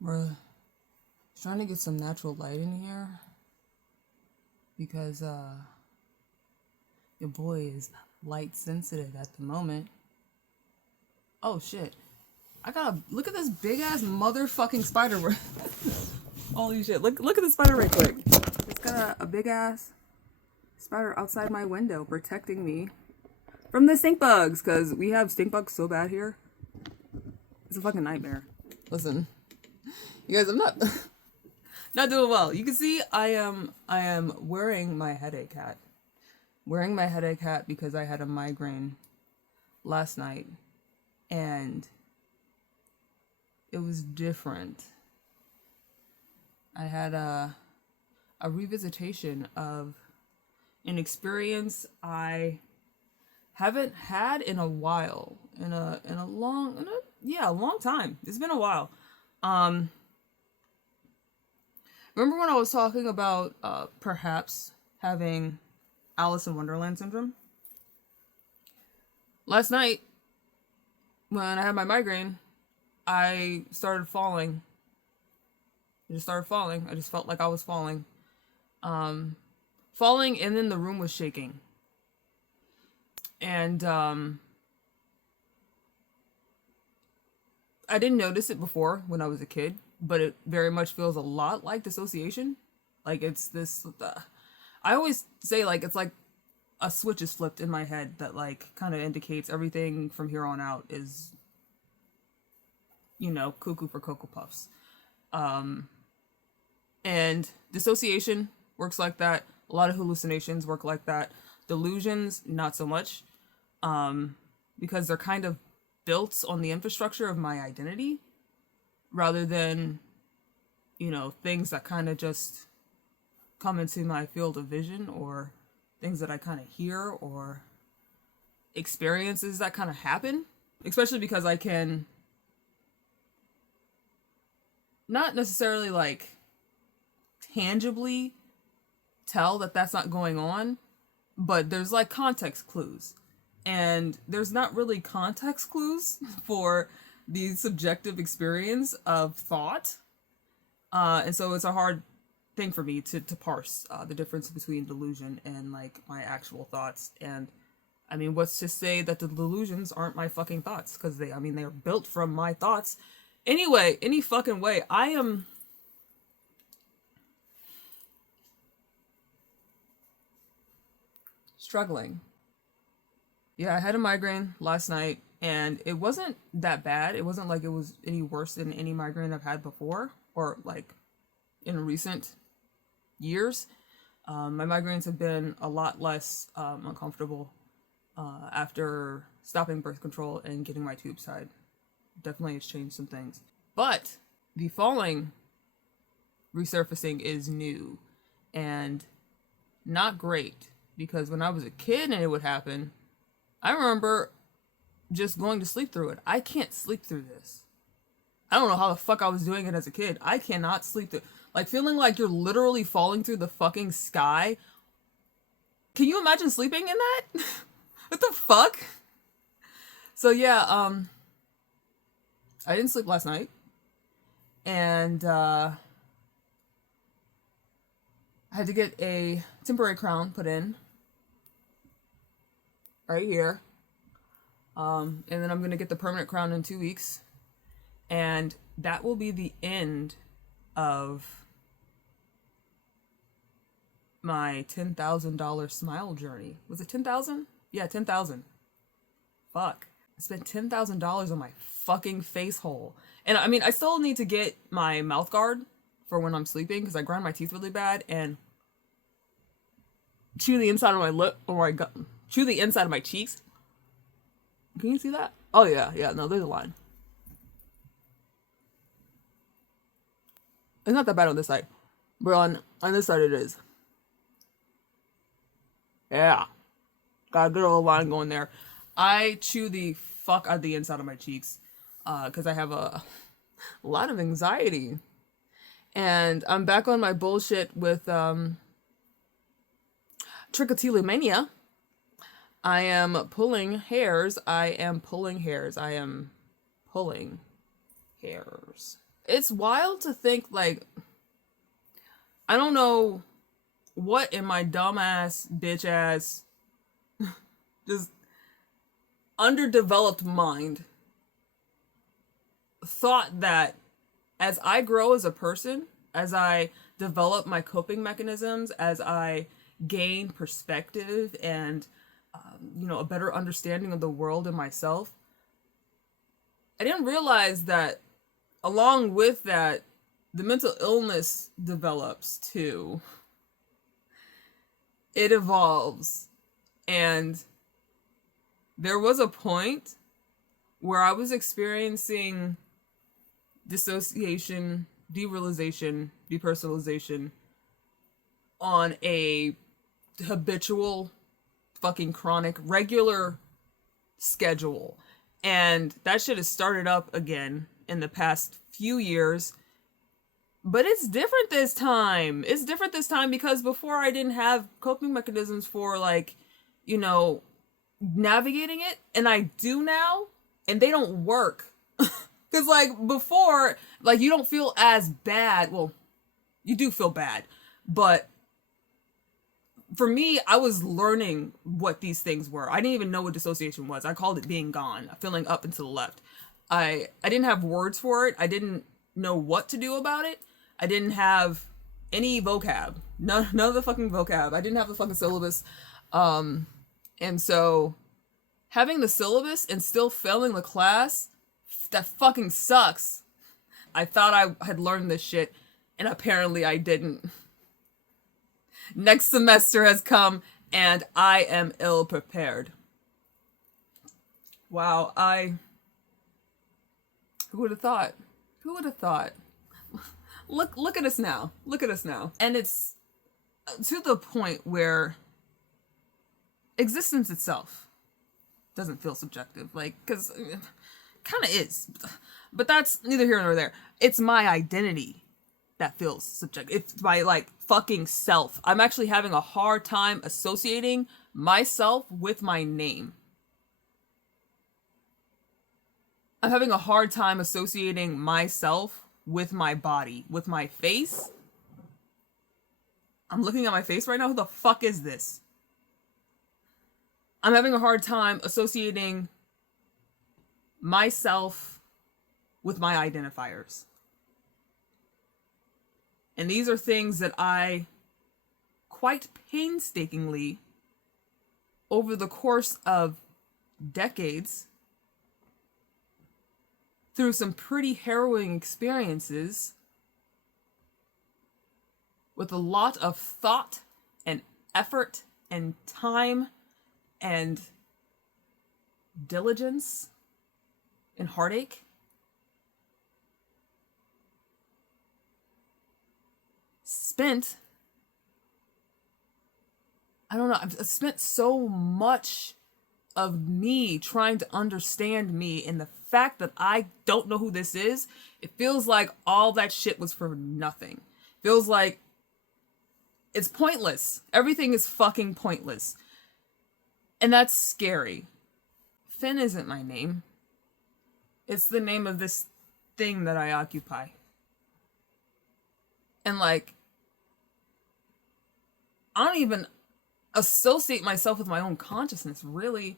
We're trying to get some natural light in here because your boy is light sensitive at the moment. Oh shit. I gotta look at this big ass motherfucking spider. Holy shit. Look at the spider right quick. It's got a big ass spider outside my window protecting me from the stink bugs, because we have stink bugs so bad here. It's a fucking nightmare. Listen, you guys, I'm not not doing well. You can see I am wearing my headache hat. Wearing my headache hat because I had a migraine last night and it was different. I had a revisitation of an experience I haven't had in a while, in a long time. It's been a while. Remember when I was talking about perhaps having Alice in Wonderland syndrome? Last night, when I had my migraine, I started falling. I just started falling. I just felt like I was falling. Falling, and then the room was shaking. And I didn't notice it before when I was a kid, but it very much feels a lot like dissociation. Like it's this, I always say like it's like a switch is flipped in my head that like kind of indicates everything from here on out is, cuckoo for Cocoa Puffs. And dissociation works like that. A lot of hallucinations work like that. Delusions, not so much, because they're kind of built on the infrastructure of my identity rather than, things that kind of just come into my field of vision, or things that I kind of hear, or experiences that kind of happen, especially because I can not necessarily like tangibly tell that that's not going on, but there's like context clues, and there's not really context clues for the subjective experience of thought, and so it's a hard thing for me to parse the difference between delusion and like my actual thoughts. And I mean, what's to say that the delusions aren't my fucking thoughts, because they're built from my thoughts anyway. Any fucking way. I am struggling. Yeah, I had a migraine last night, and it wasn't that bad. It wasn't like it was any worse than any migraine I've had before, or like in recent years. My migraines have been a lot less uncomfortable after stopping birth control and getting my tubes tied. Definitely has changed some things. But the falling resurfacing is new and not great, because when I was a kid and it would happen, I remember just going to sleep through it. I can't sleep through this. I don't know how the fuck I was doing it as a kid. I cannot sleep through, like, feeling like you're literally falling through the fucking sky. Can you imagine sleeping in that? What the fuck? So yeah, I didn't sleep last night, and I had to get a temporary crown put in right here. And then I'm gonna get the permanent crown in 2 weeks, and that will be the end of my $10,000 smile journey. Was it 10,000? Yeah, 10,000. Fuck. I spent $10,000 on my fucking face hole. And I mean, I still need to get my mouth guard for when I'm sleeping, because I grind my teeth really bad and chew the inside of my lip, or I chew the inside of my cheeks. Can you see that? Oh yeah, no, there's a line. It's not that bad on this side, but on this side it is. Yeah, got a good old line going there. I chew the fuck out of the inside of my cheeks because I have a lot of anxiety, and I'm back on my bullshit with trichotillomania. I am pulling hairs. I am pulling hairs. it's wild to think, like, I don't know what in my dumbass, bitch ass, just underdeveloped mind thought that as I grow as a person, as I develop my coping mechanisms, as I gain perspective and, a better understanding of the world and myself, I didn't realize that along with that, the mental illness develops too. It evolves. And there was a point where I was experiencing dissociation, derealization, depersonalization on a habitual, fucking chronic, regular schedule. And that shit has started up again in the past few years. But it's different this time. It's different this time because before I didn't have coping mechanisms for, like, navigating it. And I do now. And they don't work. Because, like, before, like, you don't feel as bad. Well, you do feel bad. But for me, I was learning what these things were. I didn't even know what dissociation was. I called it being gone, feeling up and to the left. I didn't have words for it. I didn't know what to do about it. I didn't have any vocab. None of the fucking vocab. I didn't have the fucking syllabus. And so having the syllabus and still failing the class, that fucking sucks. I thought I had learned this shit, and apparently I didn't. Next semester has come, and I am ill prepared. Wow, who would have thought? Who would have thought? Look at us now. Look at us now. And it's to the point where existence itself doesn't feel subjective. Like, because kind of is. But that's neither here nor there. It's my identity that feels subjective. It's my, like, fucking self. I'm actually having a hard time associating myself with my name. I'm having a hard time associating myself with my body, with my face. I'm looking at my face right now. Who the fuck is this? I'm having a hard time associating myself with my identifiers. And these are things that I quite painstakingly, over the course of decades, through some pretty harrowing experiences, with a lot of thought and effort and time and diligence and heartache, spent, I don't know, I've spent so much of me trying to understand me, and the fact that I don't know who this is, it feels like all that shit was for nothing. Feels like it's pointless. Everything is fucking pointless. And that's scary. Finn isn't my name. It's the name of this thing that I occupy. And, like, I don't even associate myself with my own consciousness, really.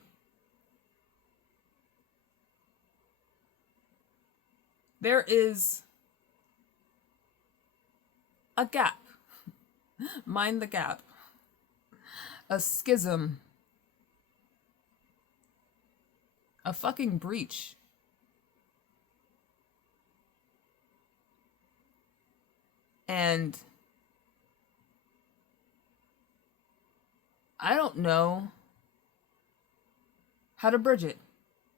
There is a gap. Mind the gap. A schism. A fucking breach. And I don't know how to bridge it.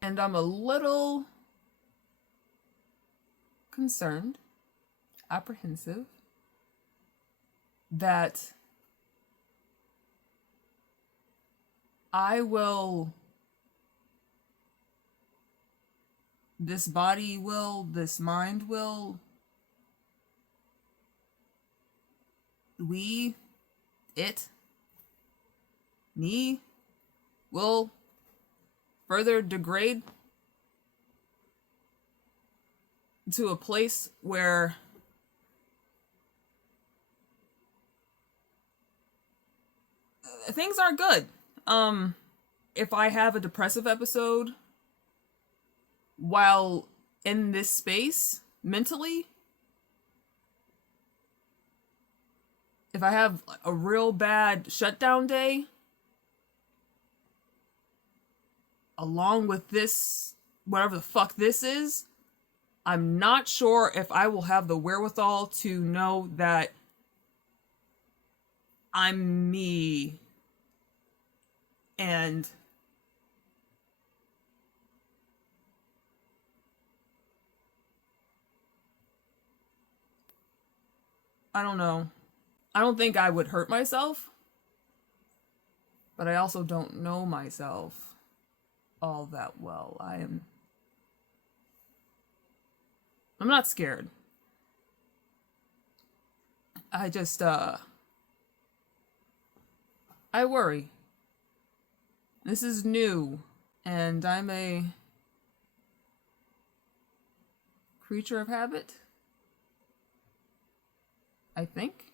And I'm a little concerned, apprehensive, that this body will, this mind will, we, it, me, will further degrade to a place where things aren't good. If I have a depressive episode while in this space mentally, if I have a real bad shutdown day, along with this, whatever the fuck this is, I'm not sure if I will have the wherewithal to know that I'm me and I don't know. I don't think I would hurt myself, but I also don't know myself all that well. I'm not scared. I just I worry. This is new, and I'm a creature of habit. I think.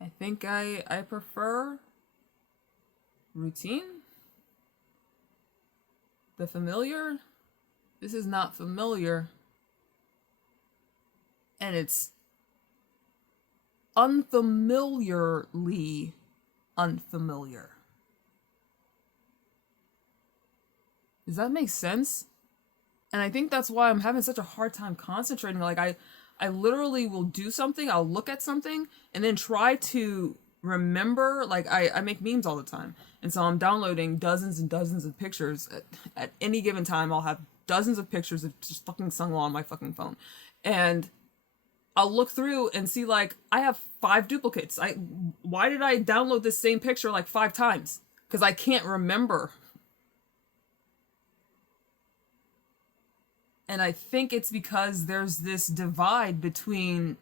I prefer routine. The familiar. This is not familiar. And it's unfamiliarly unfamiliar. Does that make sense? And I think that's why I'm having such a hard time concentrating. Like I literally will do something, I'll look at something, and then try to remember. Like I make memes all the time. And so I'm downloading dozens and dozens of pictures. At any given time, I'll have dozens of pictures of just fucking Sungwoo on my fucking phone. And I'll look through and see, like, I have 5 duplicates. Why did I download this same picture like 5 times? Because I can't remember. And I think it's because there's this divide between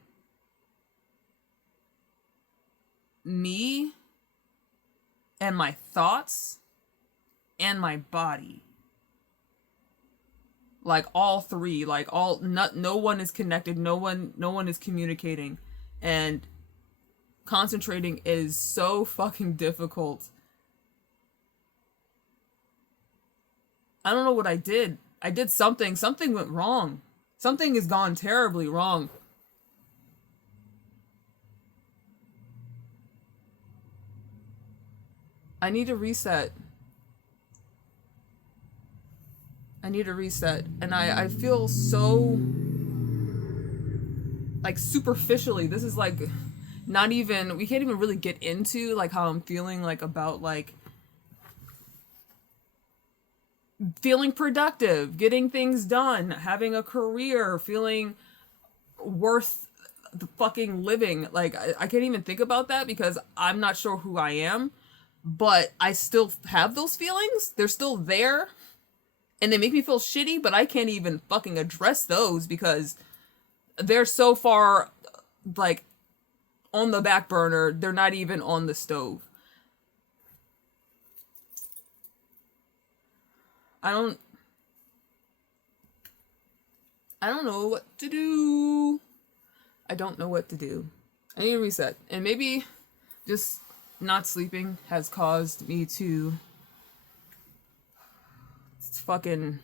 me and my thoughts and my body. Like all three, like no one is connected, no one is communicating, and concentrating is so fucking difficult. I don't know what I did. I did something went wrong. Something has gone terribly wrong. I need to reset. And I feel so, like, superficially, this is like not even, we can't even really get into like how I'm feeling, like about like feeling productive, getting things done, having a career, feeling worth the fucking living. Like I can't even think about that because I'm not sure who I am, but I still have those feelings. They're still there. And they make me feel shitty, but I can't even fucking address those because they're so far, like, on the back burner, they're not even on the stove. I don't know what to do. I don't know what to do. I need to reset. And maybe just not sleeping has caused me to fucking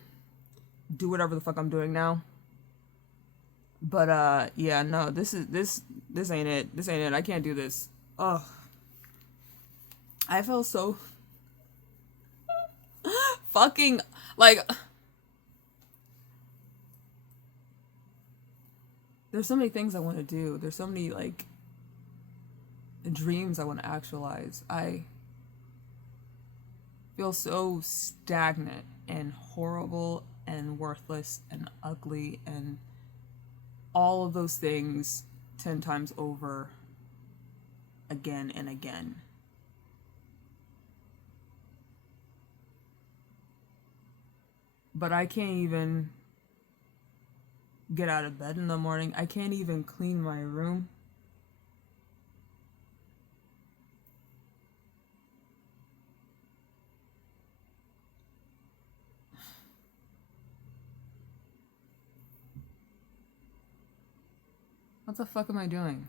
do whatever the fuck I'm doing now. But yeah, no, this ain't it. This ain't it. I can't do this. Ugh. I feel so fucking like there's so many things I want to do. There's so many like dreams I want to actualize. I feel so stagnant and horrible and worthless and ugly and all of those things 10 times over again and again. But I can't even get out of bed in the morning. I can't even clean my room. What the fuck am I doing?